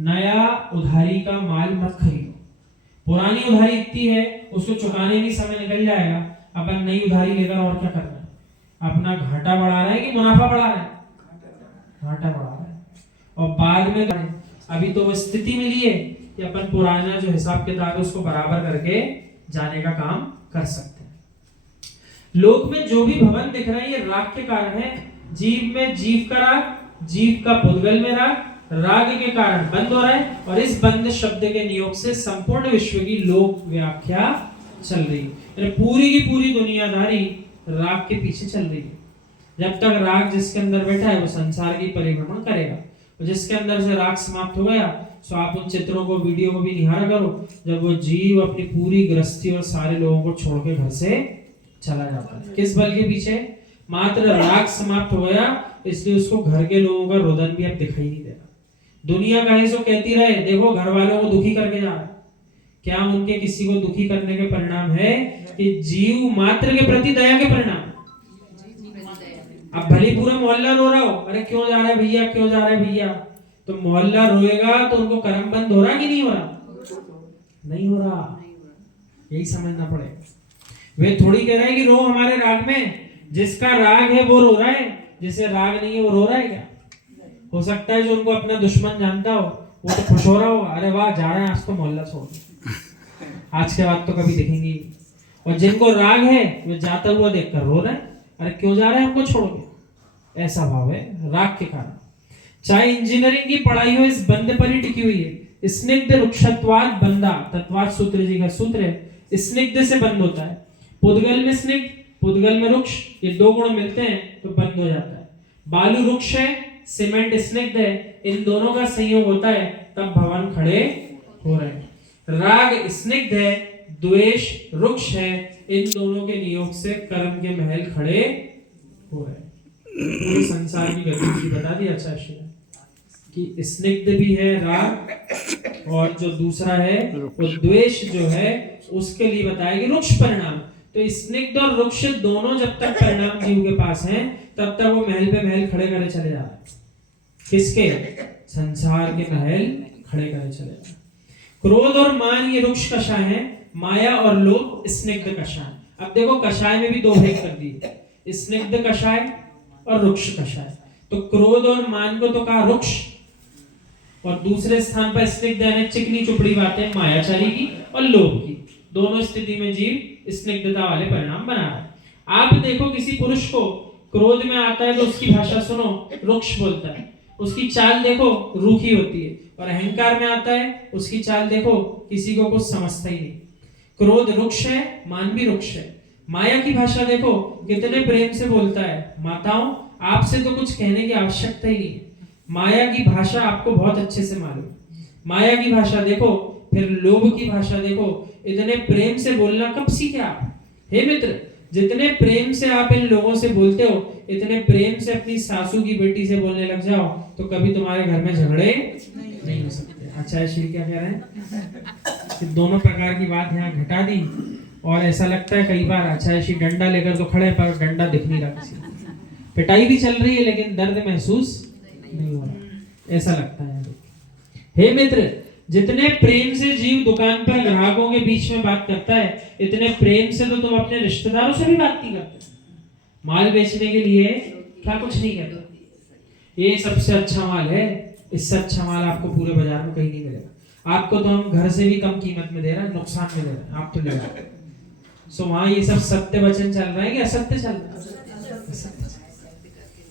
नया उधारी का माल मत खरीदो। पुरानी उधारी इतनी है उसको चुकाने में समय निकल जाएगा, अपन नई उधारी लेकर और क्या करना है? अपना घाटा बढ़ा रहा है कि मुनाफा बढ़ा रहा है? घाटा बढ़ा रहा है। और बाद में अभी तो वो स्थिति मिली है कि अपन पुराना जो हिसाब किताब है उसको बराबर करके जाने का काम कर सकते हैं। लोक में जो भी भवन दिख रहा है ये राग के कारण है। जीव में जीव का राग, जीव का पुद्गल में राग, राग के कारण बंद हो रहा है और इस बंद शब्द के नियोग से संपूर्ण विश्व की लोक व्याख्या चल रही है। पूरी की पूरी दुनियादारी राग के पीछे चल रही है। जब तक राग जिसके अंदर बैठा है वो संसार की परिभ्रमण करेगा, और जिसके अंदर से राग समाप्त हो गया तो आप उन चित्रों को, वीडियो को भी निहारा करो जब वो जीव अपनी पूरी गृहस्थी और सारे लोगों को छोड़ के घर से चला जाता है। किस बल के पीछे? मात्र राग समाप्त हो गया, इसलिए उसको घर के लोगों का रुदन भी अब दिखाई नहीं दे रहा। दुनिया कहे सो कहती रहे, देखो घर वालों को दुखी करके जा रहा है। क्या उनके किसी को दुखी करने के परिणाम है कि जीव मात्र के प्रति दया के परिणाम? अब भले पूरा मोहल्ला रो रहा हो, अरे क्यों जा रहा है भैया, क्यों जा रहा है भैया, तो मोहल्ला रोएगा तो उनको कर्म बंद हो रहा कि नहीं हो रहा? नहीं हो रहा। यही समझना पड़ेगा। वे थोड़ी कह रहे हैं कि रो हमारे राग में, जिसका राग है वो रो रहा है, जिसे राग नहीं है वो रो रहा है क्या? हो सकता है जो उनको अपना दुश्मन जानता हो वो तो खुश हो रहा हो, अरे वाह जा रहे हैं आज तो मोहल्ला छोड़, आज के बाद तो कभी दिखेंगे। और जिनको राग है वो जाता हुआ देखकर रो रहा है, अरे क्यों जा रहा है हमको छोड़ के। ऐसा भाव है राग के कारण। चाहे इंजीनियरिंग की पढ़ाई हो, इस बंद पर ही टिकी हुई है। स्निग्ध रुक्षत्वाद बंदा, तत्वाद सूत्र जी का सूत्र है, स्निग्ध से बंद होता है। पुद्गल में स्निग्ध, पुद्गल में रुक्ष, ये दो गुण मिलते हैं तो बंद हो जाता है। बालू रुक्ष है, सीमेंट स्निग्ध है, इन दोनों का संयोग होता है तब भवन खड़े हो रहे हैं। राग स्निग्ध है, द्वेष रुक्ष है, इन दोनों के नियोग से कर्म के महल खड़े हो रहे हैं। पूरे संसार की गतिविधि बता दी अच्छा कि स्निग्ध भी है राग, और जो दूसरा है वो द्वेष जो है उसके लिए बताया कि रुक्ष परिणाम। तो स्निग्ध और रुक्ष दोनों जब तक परिणाम जीव के पास हैं तब तक वो महल पे महल खड़े करे चले जा रहे हैं। किसके? संसार के महल खड़े करे चले जा रहे हैं। क्रोध और मान ये रुक्ष कषाय है, माया और लोभ स्निग्ध कषाय। अब देखो कषाय में भी दो भेद कर दिए, स्निग्ध कषाय और रुक्ष कषाय। तो क्रोध और मान को तो कहा रुक्ष, और दूसरे स्थान पर स्निग्ध यानी चिकनी चुपड़ी बातें मायाचारी की और लोभ की। दोनों स्थिति में जीव स्निग्धता वाले परिणाम बना रहा है। आप देखो किसी पुरुष को क्रोध में आता है तो उसकी भाषा सुनो, रुक्ष बोलता है। उसकी चाल देखो रूखी होती है, और अहंकार में आता है उसकी चाल देखो किसी को कुछ समझता ही नहीं। क्रोध रुक्ष है, मान भी रुक्ष है। माया की भाषा देखो कितने प्रेम से बोलता है, माताओं आपसे तो कुछ कहने की आवश्यकता ही नहीं है। माया की भाषा आपको बहुत अच्छे से मालूम। माया की भाषा देखो, फिर लोभ की भाषा देखो, इतने प्रेम से बोलना कब सीखे आप? हे मित्र, जितने प्रेम से आप इन लोगों से बोलते हो, इतने प्रेम से अपनी सासू की बेटी से बोलने लग जाओ तो कभी तुम्हारे घर में झगड़े नहीं हो सकते। अच्छा श्री क्या कह रहे हैं कि दोनों प्रकार की बात यहाँ घटा दी, और ऐसा लगता है कई बार अच्छा श्री डंडा लेकर तो खड़े पर डंडा दिख नहीं रहा किसी, पिटाई भी चल रही है लेकिन दर्द महसूस नहीं हो रहा, ऐसा लगता है। हे मित्र, जितने प्रेम से जीव दुकान पर ग्राहकों के बीच में बात करता है, इतने प्रेम से तो तुम अपने रिश्तेदारों से भी बात नहीं करते। माल बेचने के लिए क्या कुछ नहीं करते, ये सबसे अच्छा माल है, इससे अच्छा माल आपको पूरे बाजार में कहीं नहीं मिलेगा। आपको तो हम घर से भी कम कीमत में दे रहे हैं, नुकसान में दे रहे हैं, आप तो ले रहे हैं। सो वहां ये सब सत्य वचन चल रहा है कि असत्य चल रहा है?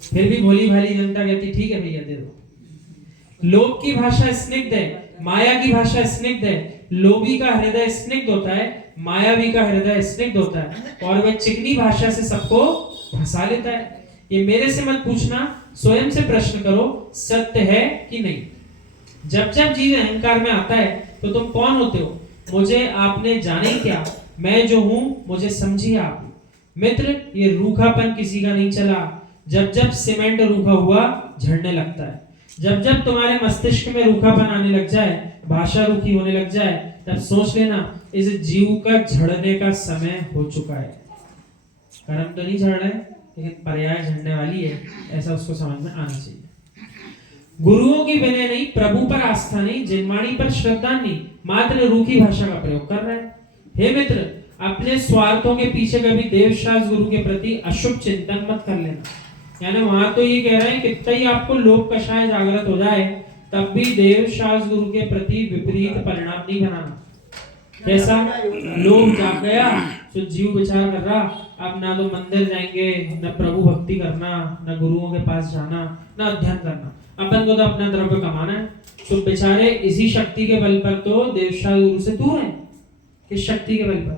फिर भी भोली भाली जनता कहती ठीक है भैया दे दो। लोभ की भाषा स्निग्ध है, माया की भाषा स्निग्ध है। लोभी का हृदय स्निग्ध होता है, मायावी का हृदय स्निग्ध होता है, और वह चिकनी भाषा से सबको फंसा लेता है। ये मेरे से मत पूछना, स्वयं से प्रश्न करो, सत्य है कि नहीं। जब जब जीव अहंकार में आता है तो तुम कौन होते हो? मुझे आपने जाने क्या, मैं जो हूं मुझे समझिए आप। मित्र, ये रूखापन किसी का नहीं चला। जब जब सीमेंट रूखा हुआ झड़ने लगता है, जब जब तुम्हारे मस्तिष्क में रूखापन आने लग जाए, भाषा रूखी होने लग जाए, तब सोच लेना इस जीव का झड़ने का समय हो चुका है। कर्म तो नहीं झड़ रहा है लेकिन पर्याय झड़ने वाली है, ऐसा उसको समझ में आना चाहिए। गुरुओं की विनय नहीं, प्रभु पर आस्था नहीं, जिनवाणी पर श्रद्धा नहीं, मात्र रूखी भाषा का प्रयोग कर रहे हैं। हे मित्र, अपने स्वार्थों के पीछे कभी देवशास्त्र गुरु के प्रति अशुभ चिंतन मत कर लेना। यानी वहां तो ये कह रहे हैं कितना ही आपको लोक कषाय जागृत हो जाए, तब भी देवशास्त्र गुरु के प्रति विपरीत परिणाम नहीं बनाना। कैसा? लोभ जाग गया तो जीव विचार कर रहा, अब ना तो मंदिर जाएंगे, न प्रभु भक्ति करना, न गुरुओं के पास जाना, न अध्ययन करना, अपन को तो अपना द्रव्य कमाना है। तो बेचारे इसी शक्ति के बल पर तो देवशास्त्र गुरु से दूर हैं। किस शक्ति के बल पर?